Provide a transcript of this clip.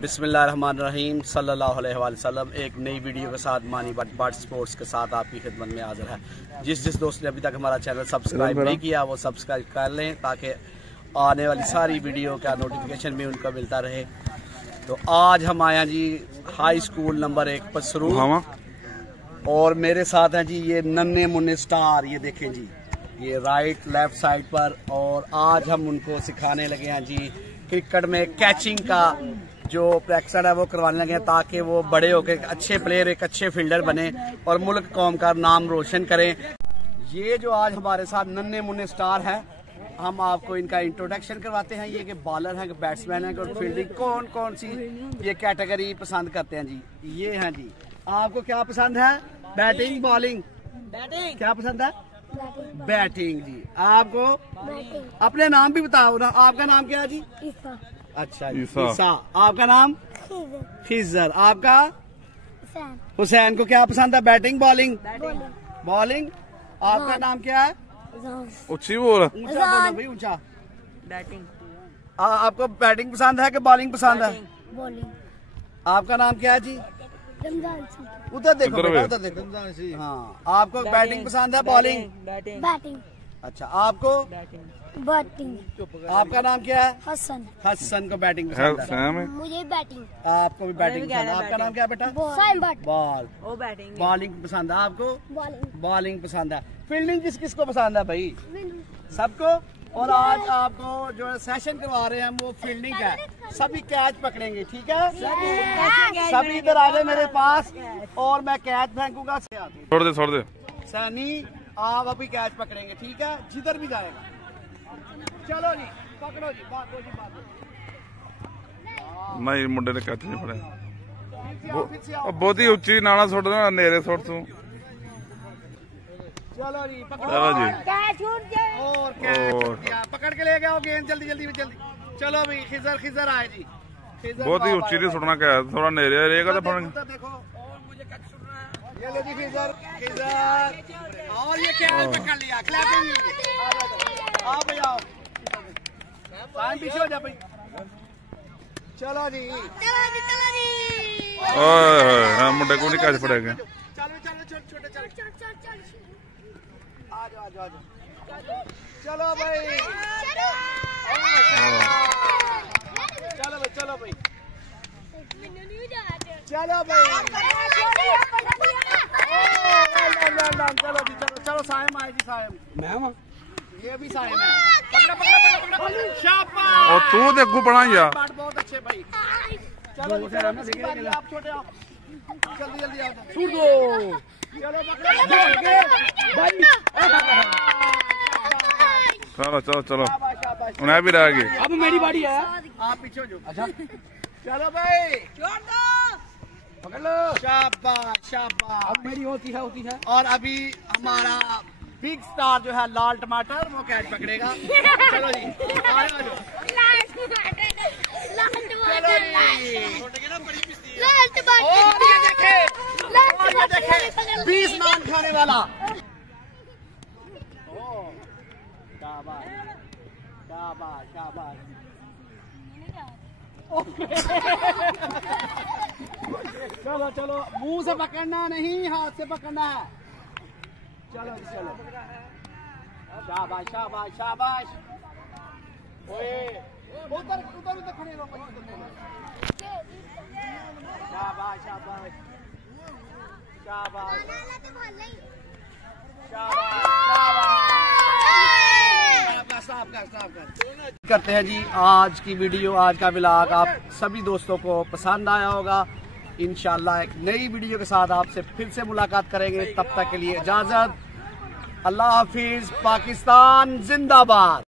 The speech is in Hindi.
बिस्मिल्लाहिर्रहमानिर्रहीम सल्लल्लाहु अलैहि वसल्लम। एक नई वीडियो के साथ मानी बट स्पोर्ट्स के साथ आपकी खिदमत में हाजिर है। जिस दोस्त ने अभी तक हमारा चैनल सब्सक्राइब नहीं किया वो सब्सक्राइब कर लें ताकि आने वाली सारी वीडियो का नोटिफिकेशन भी उनको मिलता रहे। तो आज हम आए जी हाई स्कूल नंबर 1 पसरू और मेरे साथ हैं जी ये नन्हे मुन्ने स्टार, ये देखें जी ये राइट लेफ्ट साइड पर। और आज हम उनको सिखाने लगे हैं जी क्रिकेट में कैचिंग का जो प्रैक्टिस है वो करवाने लगे हैं ताकि वो बड़े होकर एक अच्छे प्लेयर, एक अच्छे फील्डर बने और मुल्क कौम का नाम रोशन करें। ये जो आज हमारे साथ नन्हे मुन्ने स्टार हैं, हम आपको इनका इंट्रोडक्शन करवाते हैं। ये कि बॉलर हैं, बैट्समैन हैं और फील्डिंग कौन कौन सी ये कैटेगरी पसंद करते हैं जी। ये हैं जी, आपको क्या पसंद है? Batting, bowling? बैटिंग। क्या पसंद है? बैटिंग जी। आपको अपने नाम भी बताओ ना, आपका नाम क्या है जी? अच्छा ईसा। आपका नाम? खिजर। आपका? हुसैन। को क्या पसंद है? Batting, bowling? बॉलिंग। आपका नाम क्या है? ऊंचा बोलो भाई, ऊंचा। बैटिंग। आपको बैटिंग पसंद है कि बॉलिंग पसंद है? बॉलिंग। आपका नाम क्या है जी? उधर देखो, उधर देखो। हाँ, आपको बैटिंग पसंद है? बॉलिंग? बैटिंग। अच्छा, आपको? बैटिंग। आपका नाम क्या है? हसन। हसन को बैटिंग पसंद है। मुझे बैटिंग। आपको भी बैटिंग पसंद है। आपका नाम क्या है बेटा? बॉल। बैटिंग। बॉलिंग पसंद है आपको? बॉलिंग। बॉलिंग पसंद है। फील्डिंग किस किस को पसंद है भाई? सबको। और आज आपको जो सेशन करवा रहे हैं हम वो फील्डिंग का है। सभी कैच पकड़ेंगे, ठीक है? सभी इधर आ जाए मेरे पास और मैं कैच फेंकूंगा। छोड़ दे सैनी, आप अभी कैच पकड़ेंगे, ठीक है? जिधर भी जाएगा। चलो जी, पकड़ो जी, बात हो जी, बात हो। नहीं मुंडे ने कैच नहीं पड़े, बहुत ही उच्ची नाना सुट दो, नेरे सुट तू। चलो जी, पकड़ो। चलो जी, और कैच पकड़ के ले गया गेंद, जल्दी जल्दी जल्दी। चलो भाई, खिजर आए जी। बहुत ही उच्ची नहीं सुटना, क्या थोड़ा नेरे रहेगा तो पड़ेगा। देखो ये लो जी खिजर। और ये कैच पकड़ लिया, क्लैपिंग। आओ भाई आओ, टाइम पीछे हो जा भाई। चलो जी, हाँ मुंडे को नहीं कैच पड़ेगा। चलो छोटे आ जाओ। चलो भाई, चलो भाई। चलो साइम आए जी, साइम। मैं ये भी साइम है। पकड़ा। शाबाश। और तू देखो बड़ा यार, बहुत अच्छे भाई। चलो आप छोटे आओ, जल्दी आओ। छूट दो। चलो उन्हें भी रह गई। अब मेरी बारी है, आप पीछे हो जाओ। अच्छा चलो भाई, पकड़ लो। शाबाश। अब मेरी होती है। और अभी हमारा बिग स्टार जो है लाल टमाटर, वो कैच पकड़ेगा। चलो जी, आ जाओ। ये देखे 20 नान खाने वाला। शाबाश। चलो मुंह से पकड़ना नहीं, हाथ से पकड़ना है। चलो शाबाश। ओए उधर खड़े रहो। शाबाश। करते हैं जी आज की वीडियो, आज का व्लॉग आप सभी दोस्तों को पसंद आया होगा। इंशाल्लाह एक नई वीडियो के साथ आपसे फिर से मुलाकात करेंगे। तब तक के लिए इजाजत। अल्लाह हाफिज। पाकिस्तान जिंदाबाद।